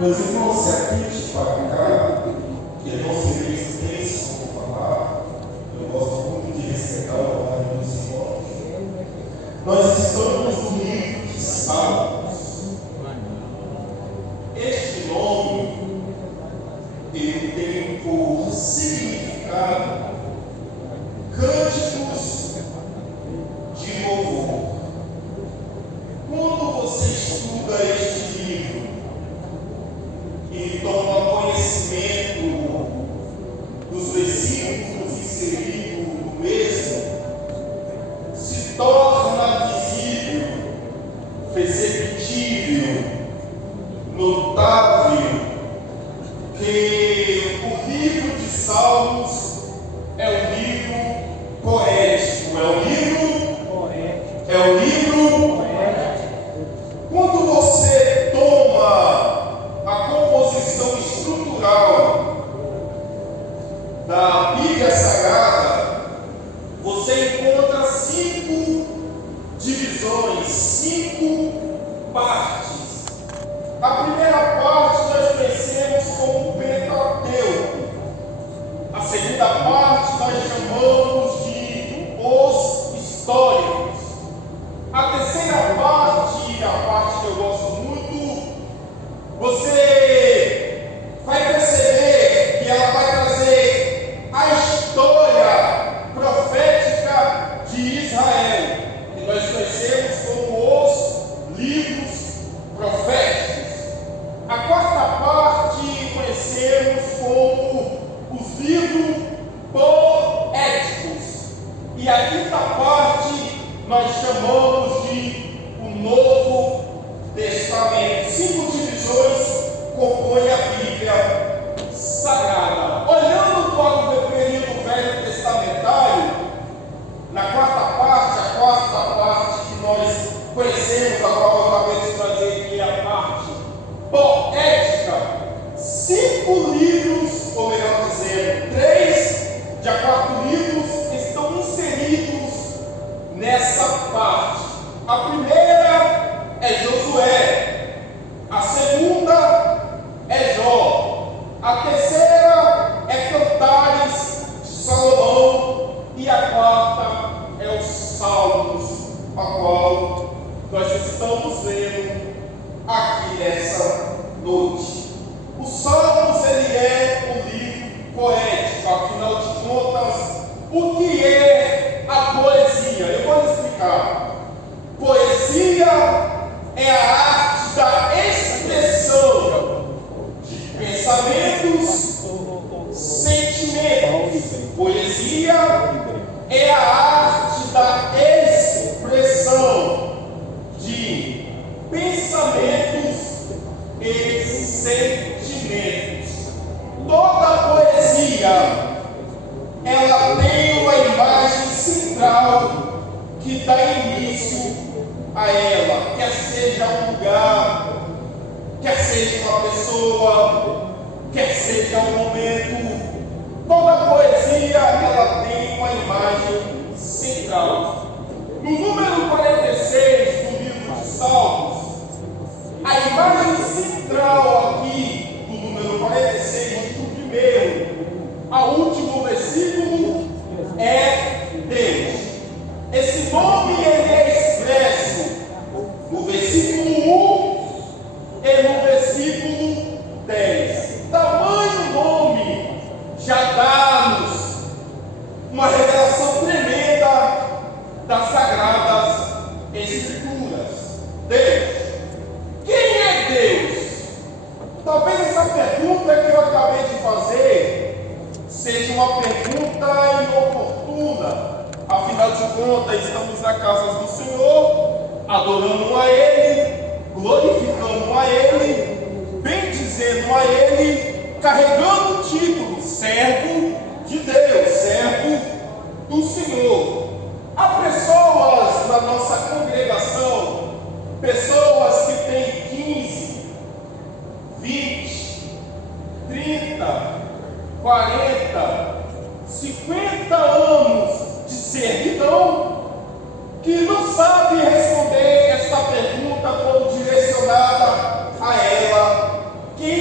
Meus irmãos, se aqui para cá, que eu não seria extenso por falar, eu gosto muito de respeitar o trabalho dos irmãos. Nós estamos no livro de Salmos. Este nome, ele tem por significado cânticos de louvor. Quando você estuda este livro e toma conhecimento dos versículos inseridos no mesmo, se torna visível, perceptível, notável que o livro de Salmos é um livro poético, é um livro quando você toma a composição estrutural da Bíblia Sagrada, você encontra 5 divisões, 5 partes. A primeira parte nós conhecemos como Pentateuco. A segunda parte nós chamamos de os históricos. A terceira parte, a parte que eu gosto muito, você vai perceber que ela vai trazer a história profética de Israel, que nós conhecemos como os livros proféticos. A quarta parte conhecemos como os livros poéticos. E a quinta parte nós chamamos de o Novo Testamento. 5 divisões compõem a Bíblia Sagrada. Olhando para o período Velho Testamentário, na quarta parte, a quarta parte que nós conhecemos, a qual eu acabei de trazer aqui, a parte poética, 5 livros, ou melhor dizendo, 3 de 4 livros estão inseridos nessa parte. A primeira é Josué, a segunda é Jó, a terceira é Cantares de Salomão e a quarta é os Salmos, a qual nós estamos vendo aqui nessa noite. O Salmos, ele é um livro poético, afinal de contas, o que é a poesia? Eu vou lhe explicar. Poesia é a arte da expressão de pensamentos, sentimentos. Poesia é a arte da expressão de pensamentos e sentimentos. Toda poesia, ela tem uma imagem central que dá início a ela, quer seja um lugar, quer seja uma pessoa, quer seja um momento. Toda poesia, ela tem uma imagem central. No número 46 do livro de Salmos, a imagem central aqui do número 46, do primeiro ao último versículo, é Deus. Esse nome ele é expresso no versículo 1 e no versículo 10. Tamanho nome já dá-nos uma revelação tremenda das Sagradas Escrituras. Deus. Quem é Deus? Talvez essa pergunta que eu acabei de fazer seja uma pergunta inoportuna. Afinal de contas, estamos na casa do Senhor, adorando a Ele, glorificando a Ele, bendizendo a Ele, carregando o título servo de Deus, servo do Senhor. Há pessoas na nossa congregação, pessoas que têm 15, 20, 30, 40, 50 anos de servidão, que não sabe responder esta pergunta como direcionada a ela: quem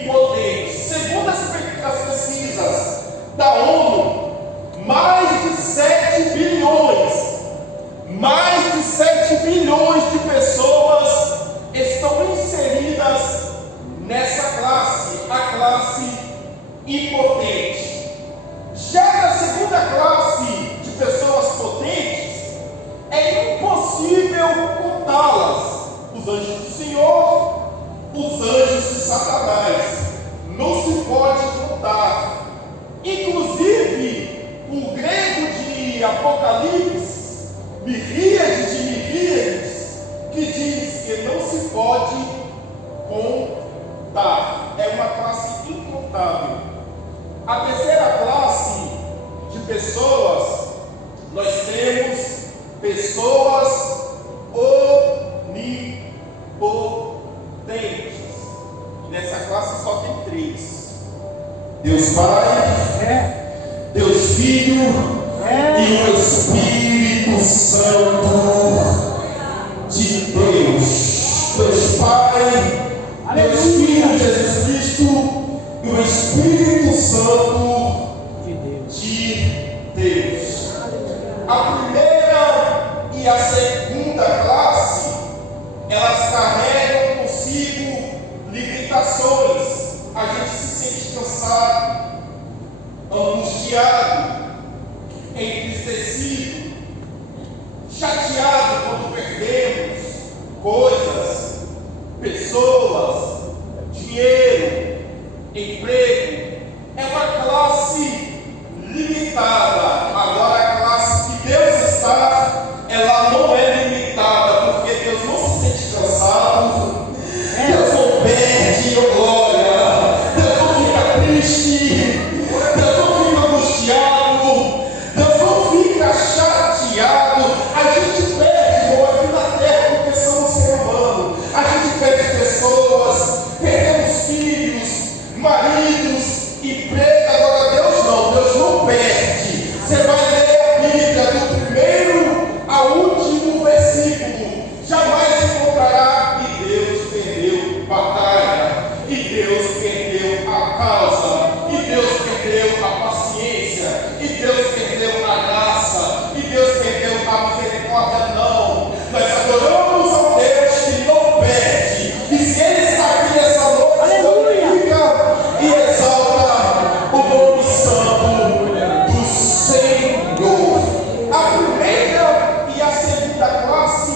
impotentes. Segundo as pesquisas da ONU, mais de 7 bilhões de pessoas estão inseridas nessa classe, a classe impotente. Já na segunda classe de pessoas potentes, é impossível contá-las. Os anjos do Senhor, os anjos de Satanás, não se pode contar. Inclusive, o grego de Apocalipse, miríades de miríades, que diz que não se pode contar. É uma classe incontável. A terceira classe de pessoas, nós temos pessoas onipotentes. Nessa classe só tem 3: Deus Pai, Deus Filho e o Espírito Santo de Deus. Deus Pai, Deus Filho, Jesus Cristo e o Espírito Santo de Deus. A primeira e a segunda classe, elas carregam consigo limitações. A gente se sente cansado, angustiado, entristecido, chateado quando perdemos coisas, pessoas, dinheiro, emprego. É uma classe limitada. Agora, a classe que Deus está, ela não é limitada, porque Deus não se sente cansado, Deus não perde glória, Deus não fica triste, Deus não fica angustiado, Deus não fica chateado. A gente perde aqui na terra porque somos seres humanos. A gente perde pessoas, perdemos filhos, maridos, emprego. Agora Deus não perde. Você vai ler a Bíblia do primeiro ao último versículo, jamais encontrará que Deus perdeu batalha, e Deus perdeu a causa, e Deus perdeu a paciência, e Deus perdeu a graça, e Deus perdeu a misericórdia. Não, nós adoramos ao Deus que não perde, e se Ele está aqui nessa noite, glorifica e exalta o nome santo do Senhor. A primeira e a segunda classe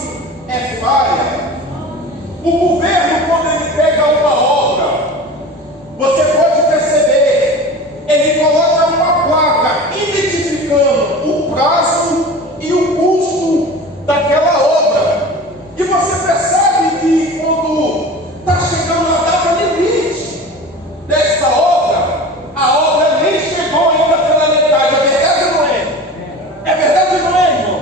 é falha. O governo, quando ele pega uma obra, você pode perceber, ele coloca uma placa identificando o prazo e o custo daquela obra. E você percebe que quando está chegando a data limite desta obra, a obra nem chegou ainda pela metade. É verdade ou não é? É verdade ou não é, irmão?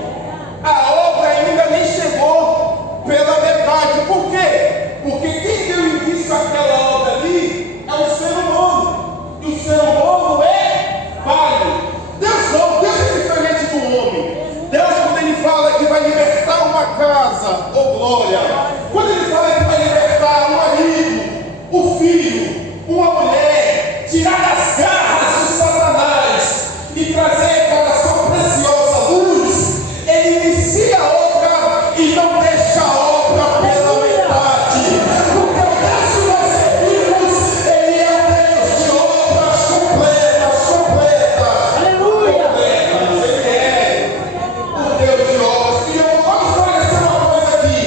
A obra ainda nem chegou pela metade. Por quê? Porque quem deu início àquela obra ali é o ser humano. E o ser humano é falho. Deus não, Deus é diferente do homem. Deus, quando Ele fala que vai libertar uma casa, oh glória, quando Ele fala que vai libertar um marido, o filho, uma mulher, tirar as garras de Satanás e trazer cada sua preciosa luz, Ele inicia a obra e não deixa a obra pela metade. Porque o Deus que nós servimos, Ele é o Deus de obras completas. Aleluia! Ele é o Deus de obras. E eu vou esclarecer uma coisa aqui.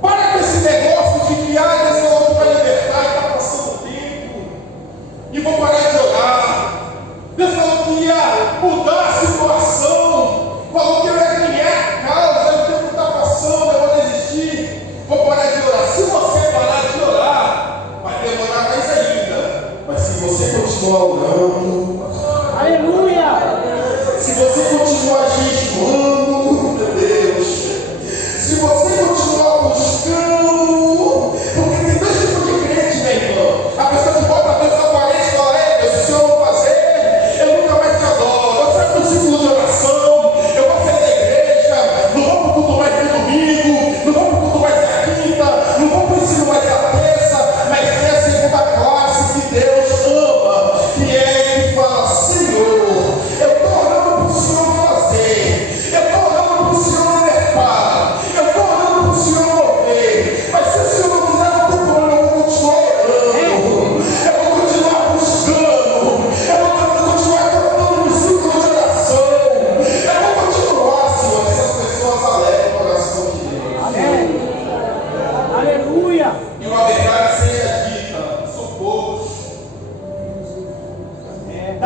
Para com esse negócio de que essa obra vai libertar e está passando o tempo e vou parar de orar. Deus falou que ia mudar a situação, falou que eu ia ganhar a causa, o tempo está passando, eu vou desistir, vou parar de orar. Se você parar de orar, vai demorar mais ainda. Mas se você continuar orando, aleluia! Se você continuar jejuando, meu Deus, se você continuar buscando, porque tem dois tipos de crente, meu irmão. A pessoa que bota a Deus na parede e fala: "Ei, Deus, se o Senhor não fazer, eu nunca mais te adoro. Eu saio do ciclo de oração, eu vou sair da igreja, não vou para o culto mais de domingo, não vou para o culto mais da quinta, não vou para o ensino mais da terça", mas tem a segunda classe.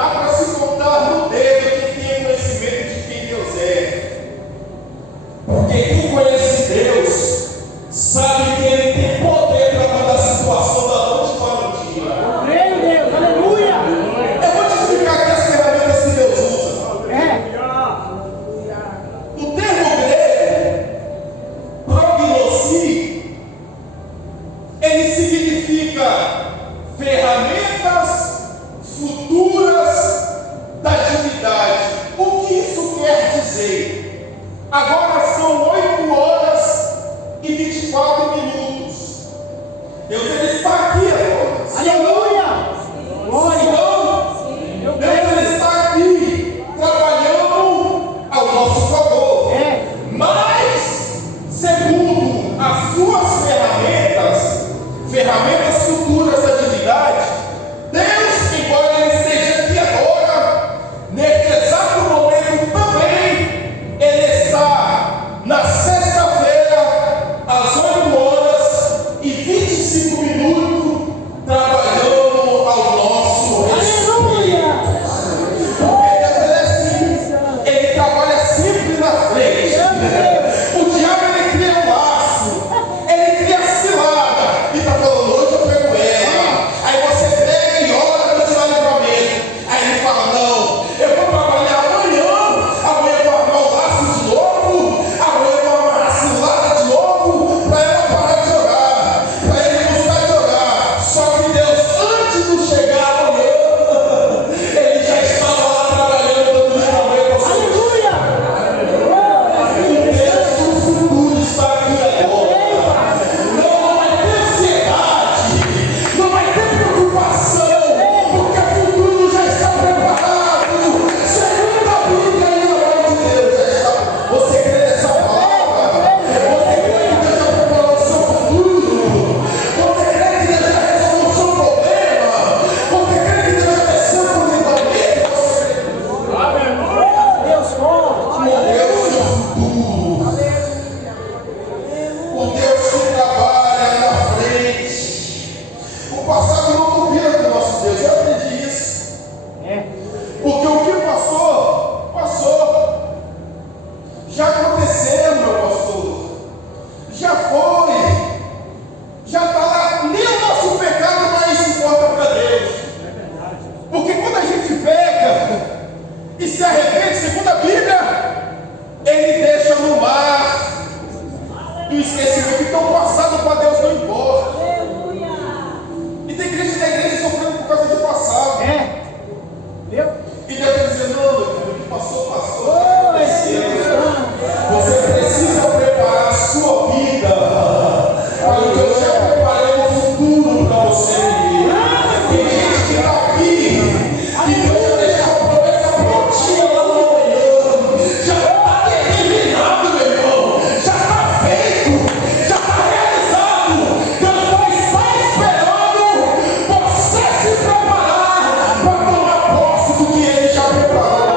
dá para se contar no dedo quem tem conhecimento de quem Deus é. Porque quem conhece Deus sabe que Ele tem poder para mudar a situação da noite para o dia. Eu creio, Deus, aleluia. Eu vou te explicar aqui as ferramentas que Deus usa. O termo grego, prognossi, ele significa ferramentas futuras da divindade. O que isso quer dizer? Agora são 8 horas e 24 minutos. Deus ele está aqui agora. Aleluia. Glória. Deus ele está aqui trabalhando ao nosso favor. Mas, segundo as suas ferramentas futuras da divindade, Deus, embora Ele esteja aqui agora, neste exato momento também, Ele está na sexta-feira, às 8 horas e 25 minutos, trabalhando ao nosso respeito. Porque Deus é assim, Ele trabalha sempre na frente. O diabo ele cria um laço, ele cria cilada, e está falando, hoje eu pego ela. Aí você pega e ora para tirar o livramento. Aí ele fala, não, eu vou trabalhar amanhã eu vou armar o laço de novo, amanhã eu vou armar a cilada de novo, para ela parar de jogar, para ele buscar de jogar. Só que Deus, antes de chegar amanhã, ele já estava lá trabalhando, dando livramento ao seu Aleluia. o Deus do futuro está aqui agora. Não vai ter ansiedade, não vai ter preocupação, porque o futuro já está preparado. Segundo a Bíblia e a palavra de Deus já está. Você crê nessa palavra? Você crê que Deus já preparou o seu futuro? Você crê que Deus já resolveu o seu problema? Você crê que Deus já desceu por livramento? Você crê que Deus forte. Deus do futuro, o Deus que trabalha na frente. O passado não combina com o nosso Deus, eu aprendi isso. Porque o que passou, passou. Já aconteceu, meu pastor. Já foi. Já está lá. Nem o nosso pecado mais importa para Deus. Porque quando a gente peca e se arrepende, segundo a Bíblia, Ele deixa no mar do esquecimento. Então o passado para Deus não importa. E tem crente da igreja sofrendo por causa do passado. E Deus está dizendo, não, meu filho, o que passou, passou. Já aconteceu. Você precisa preparar a sua vida para o que eu já preparei no futuro para você viver. Tem gente que está aqui e Deus já deixou a promessa prontinha lá no amanhã. Já está terminado, meu irmão. Já está feito. Já está realizado. Deus só está esperando você se preparar para tomar posse do que Ele já preparou.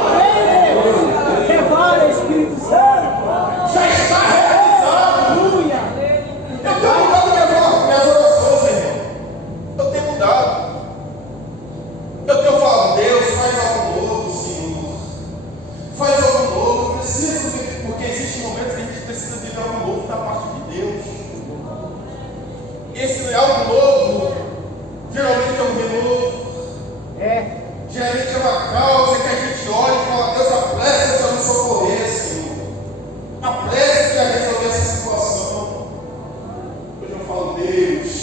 Prepara, Espírito Santo. Já está realizado. Aleluia. Eu tenho mudado minhas orações, irmão. Eu tenho mudado. Eu tenho falado, Deus, faz algo novo, Senhor. Faz algo novo. Eu preciso viver, porque existem momentos que a gente precisa viver algo novo da parte de Deus. Esse algo novo, geralmente é um renovo. Geralmente é uma causa que a gente olha e fala, Deus, apressa-te a me socorrer, Senhor. Apressa-te a resolver essa situação. Hoje eu falo, Deus,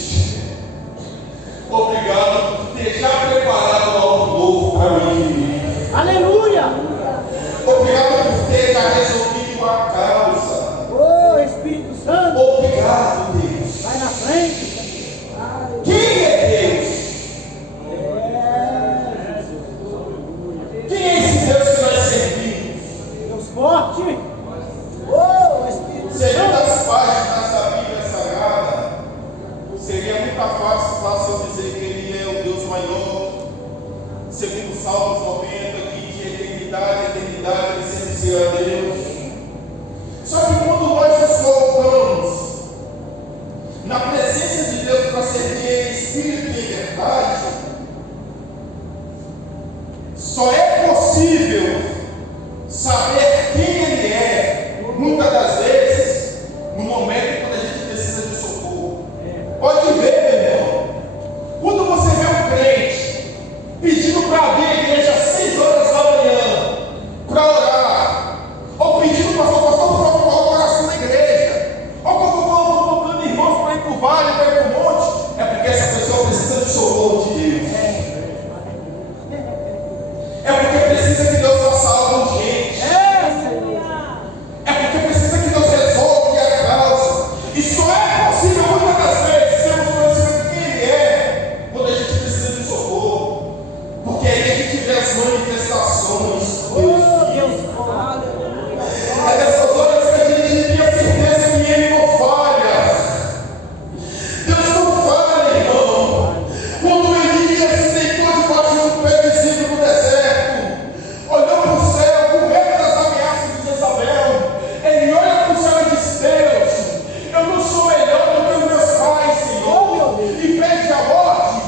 obrigado por ter já preparado algo novo para mim. Aleluia. Obrigado por ter já resolvido a causa. Espírito Santo. Obrigado, Deus. Vai na frente. Quem é Deus? Quem é esse Deus que nós servimos? Deus forte. Espírito Segundo Santo. as páginas da Bíblia Sagrada, seria muito fácil eu dizer que Ele é o Deus maior. Segundo Salmos 90, que de eternidade a eternidade Ele sempre será Deus. Só que quando nós nos colocamos na presença de Deus para servir em espírito e em verdade, as manifestações. Oh, Deus. É nessas horas que a gente tem a certeza que Ele não falha. Deus não falha, irmão. Quando Elias se deitou debaixo do pé de cedro no deserto, olhou para o céu com medo das ameaças de Jezabel, ele olha para o céu e diz: Deus, eu não sou melhor do que os meus pais, Senhor, e pede a morte.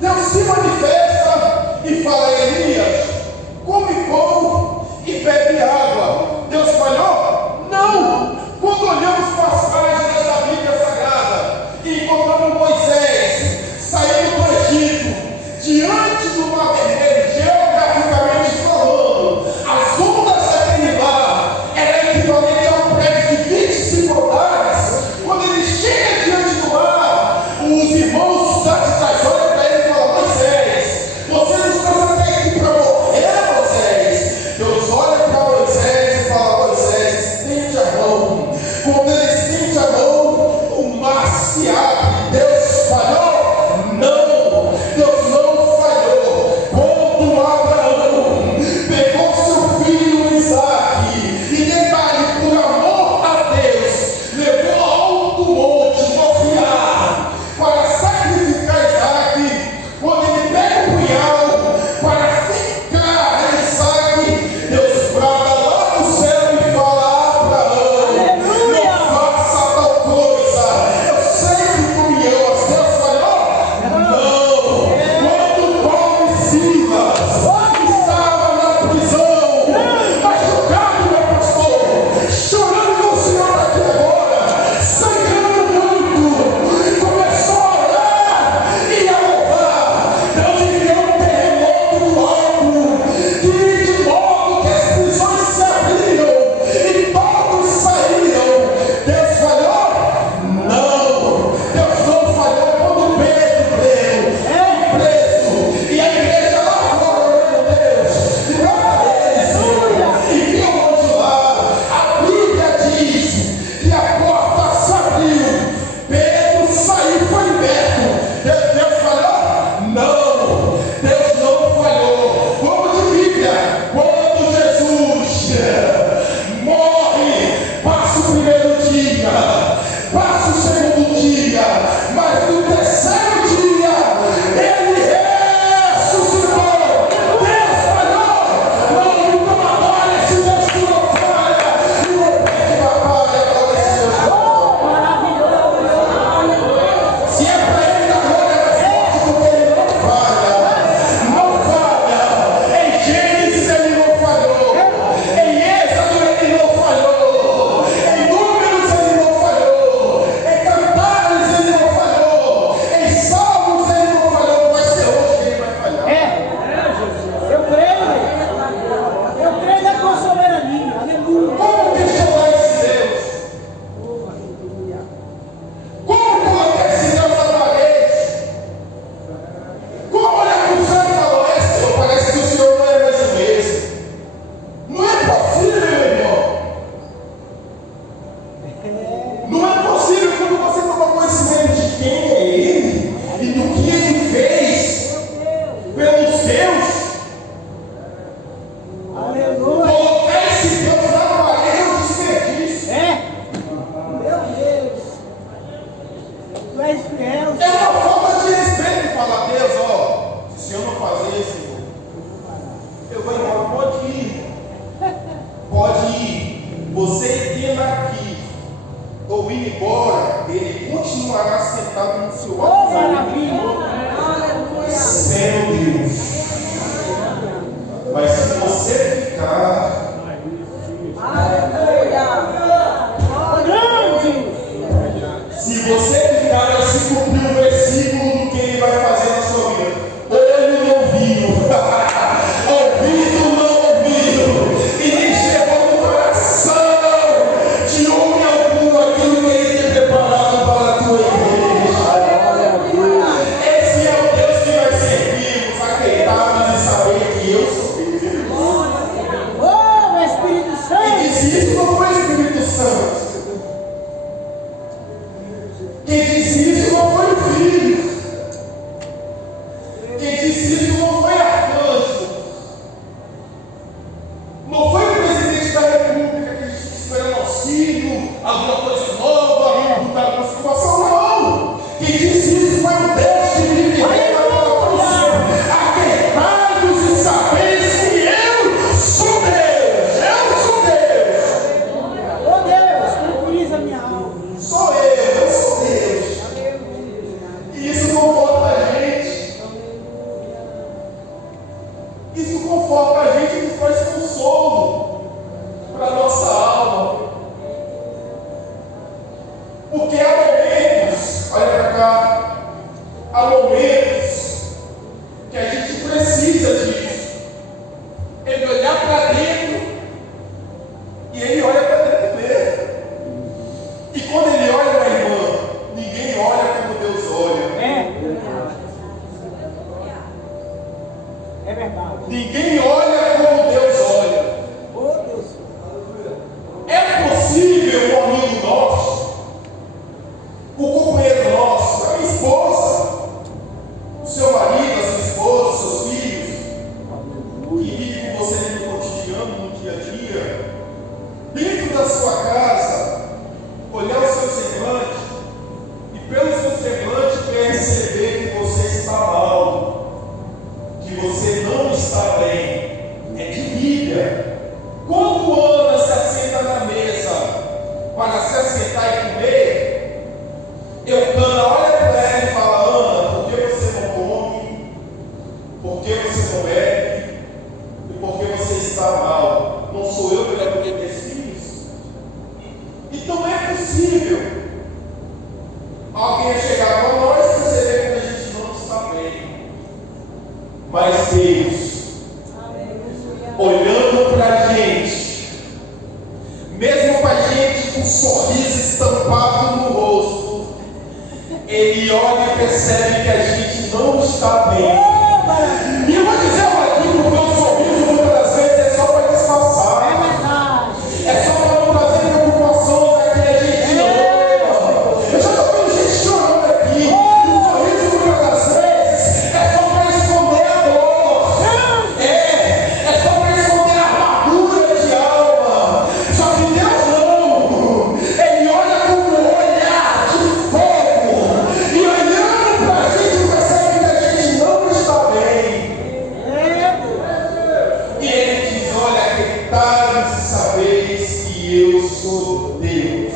Deus se manifesta e fala a Elias: come pão e bebe água. Deus falhou? Não! Quando olhamos para as páginas da Bíblia Sagrada e encontramos Moisés saindo do Egito, diante do Mar Vermelho, geograficamente falando, as ondas daquele mar eram equivalentes a um prédio de 25 andares. Quando ele chega diante do mar, os irmãos da trás olham para ele e falam: Moisés, você não está até aqui para morrer, Moisés? Deus olha para Moisés e fala: Moisés, estende a mão. Quando ele estende a mão, o mar se abre. Deus falhou? Não, Deus não falhou. conforta a gente, nos traz consolo para a nossa alma. Porque há momentos, olha para cá, há momentos que a gente precisa disso. Ele olhar para dentro e ele olha para dentro dele. E quando ele olha, minha irmã, ninguém olha como Deus olha. É verdade. Ninguém olha como Deus olha. Oh, Deus. É possível um amigo nosso, o companheiro nosso, a minha esposa, o seu marido, a sua esposa, os seus filhos, que vivem com você no cotidiano, no dia a dia, dentro da sua casa, olhar o seu semblante e pelo seu semblante perceber que você está mal, que você não está bem. É de Bíblia. Quando Ana se assenta na mesa para se assentar e comer, Eucana olha para ela e fala: Ana, por que você não come? Por que você não bebe? E por que você está mal? Não sou eu que devo ter meus filhos? Então é possível alguém chegar para nós e perceber que a gente não está bem. Mas Deus, olhando para a gente, mesmo para a gente com um sorriso estampado no rosto, Ele olha e percebe que a gente não está bem. E eu vou dizer aqui que o meu sorriso muitas das vezes é só para disfarçar. É verdade. É só para não trazer preocupações aqui a gente ama. Eu já estou vendo gente chorando aqui. O sorriso muitas das vezes é só para esconder a dor. É só para esconder a armadura de alma. Só que Deus não. Ele olha com um olhar de fogo. E olhando para a gente percebe que a gente não está bem. E ele diz: olha, acreditai e sabeis que eu sou Deus.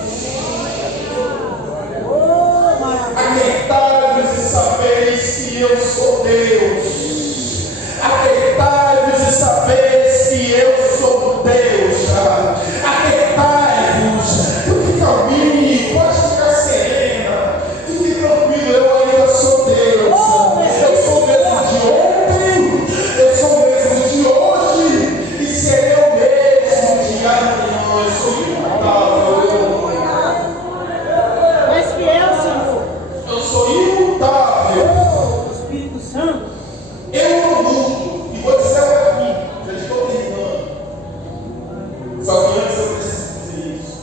Acreditai e sabeis que eu sou Deus. Acreditai e sabeis que eu sou Deus. Acreditai-vos. Fique calminho, pode ficar serena. Fique tranquilo, eu ainda sou Deus. Eu sou mesmo de ontem, eu sou mesmo de hoje e serei o mesmo de amanhã. Eu sou imutável. Mas fiel, Senhor. Eu sou imutável. Oh, Espírito Santo. Eu não mudo. E vou dizer aqui, já estou terminando. Só que antes eu preciso dizer isso.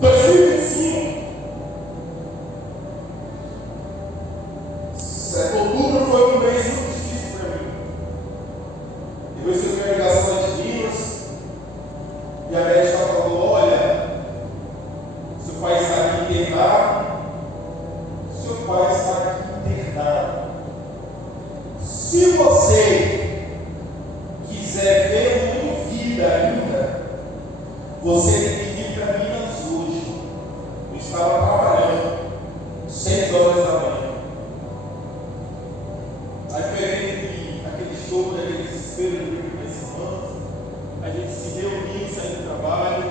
2025. Outubro foi um mês muito difícil para mim. Eu recebi uma ligação de Minas e a médica falou: olha, seu pai está aqui internado. Seu pai está aqui internado. Se você quiser ver uma vida ainda, você tem que vir para Minas hoje. Eu estava trabalhando 6 horas da manhã. Aí foi aquele choro, aquele desespero de minhas irmãs. A gente se reuniu, saindo do trabalho.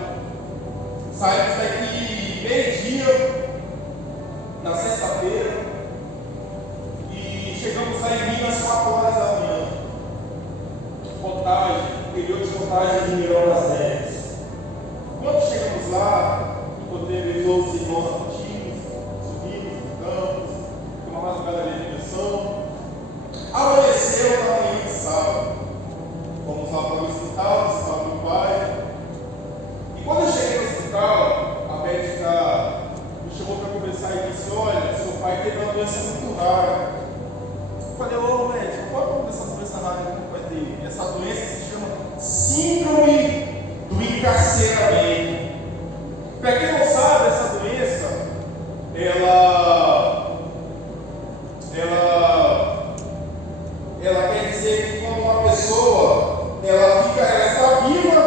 Saímos daqui meio-dia, na sexta-feira, e chegamos lá em Minas 4 horas da manhã. Contagem, interior de Contagem de Ribeirão das Neves. Quando chegamos lá, encontrei todos os irmãos antigos, subimos, ficamos, uma madrugada de dimensão. Amanheceu na manhã de sábado. Fomos lá para o hospital, estava meu pai. E quando eu cheguei no hospital, a médica me chamou para conversar e disse: olha, seu pai teve uma doença muito rara. Eu falei: ô médico, qual é essa doença rara que o pai teve? Essa doença se chama Síndrome do Encarceramento. Para quem não sabe, essa doença, ela quer dizer que quando uma pessoa ela está viva,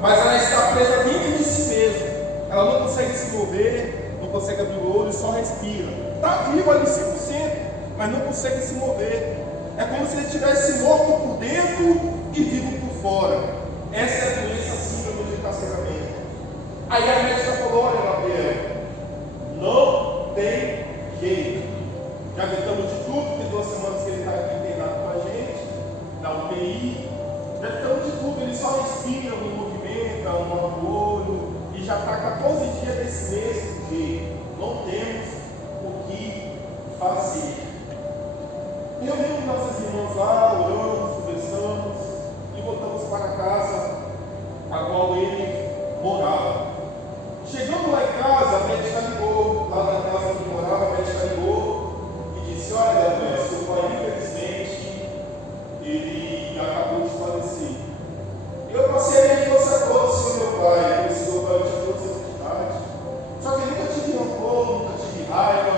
mas ela está presa dentro de si mesma. Ela não consegue se mover, não consegue abrir o olho, só respira. Está viva ali 100%, mas não consegue se mover. É como se ele estivesse morto por dentro e vivo por fora. Essa é a doença síndrome de carceramento. Aí a médica falou: olha, Gabriel, não tem jeito. Já tentamos de tudo, tem 2 semanas que ele está aqui internado com a gente, na UTI. Já tentamos de tudo, ele só respira, não movimenta, um no olho, e já está 14 dias desse mês que não temos o que fazer. Reunimos nossas irmãs lá, oramos, conversamos e voltamos para a casa a qual ele morava. Chegando lá em casa, a médica ligou, lá na casa onde morava, a médica ligou e disse: olha, Gabriel, seu pai, infelizmente, ele acabou de falecer. Eu passei a infância toda sobre meu pai, esse meu pai tinha 12 anos de idade. Só que eu nunca tive rancor, nunca tive raiva,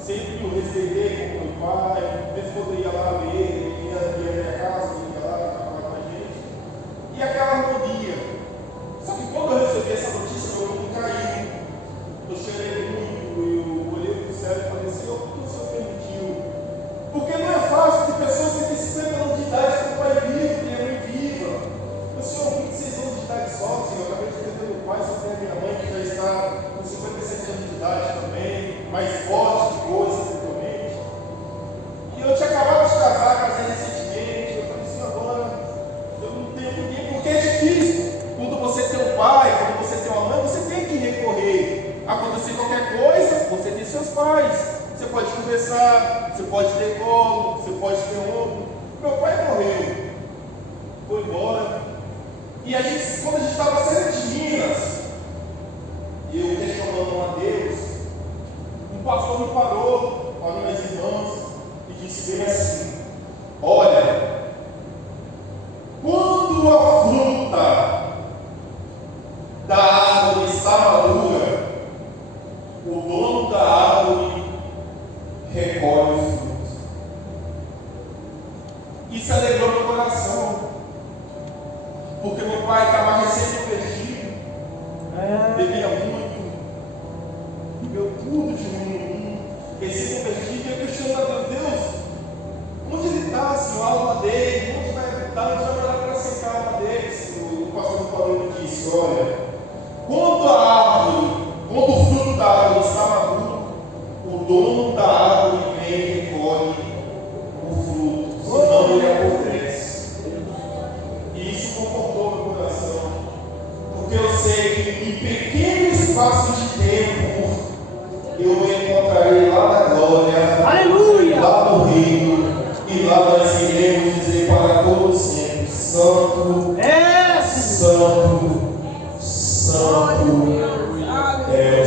sempre o respeitei como meu pai. Às vezes eu ia lá ver ele, ele ia na minha casa, ele ia lá e estava com a gente. E aquela harmonia. Só que quando eu recebi essa notícia, meu mundo caiu. Eu chorei muito, eu olhei para o céu e falei: Senhor, por que o Senhor permitiu? Porque não é fácil de pessoas que têm 50 anos de idade com o pai vivo e a mãe viva. O Senhor, 26 anos de idade só, Senhor, eu acabei de perder meu pai, só tem a minha mãe que já está com 57 anos de idade também, mais forte de coisa, espiritualmente. E eu tinha acabado de casar, casei recentemente. Eu falei assim: agora eu não tenho ninguém, porque é difícil. Quando você tem um pai, quando você tem uma mãe, você tem que recorrer. Acontecer qualquer coisa, você tem seus pais. Você pode conversar, você pode ter colo, você pode ter ombro. Meu pai morreu, foi embora. E a gente, quando a gente estava saindo de Minas, eu questionando a Deus, um pastor me parou com as minhas irmãs e disse bem assim: olha, quando a fruta da árvore está madura, o dono da árvore recolhe os frutos. Isso alegrou meu coração, porque meu pai estava recém-convertido, bebia muito, viveu tudo de ruim, recém-convertido. Eu questiono a Deus: Deus, onde ele está, Senhor, a alma dele? Onde vai habitar? Onde vai morar para secar a alma dele? O pastor Paulo disse: olha, quando o fruto da árvore está maduro, o dono da árvore vem e recolhe o fruto, senão ele apodrece. E isso confortou meu coração, porque eu sei que em pequeno espaço de tempo eu encontrarei lá na glória, Aleluia! lá no reino, e lá nós iremos dizer para todos sempre: Santo, Santo, Santo é o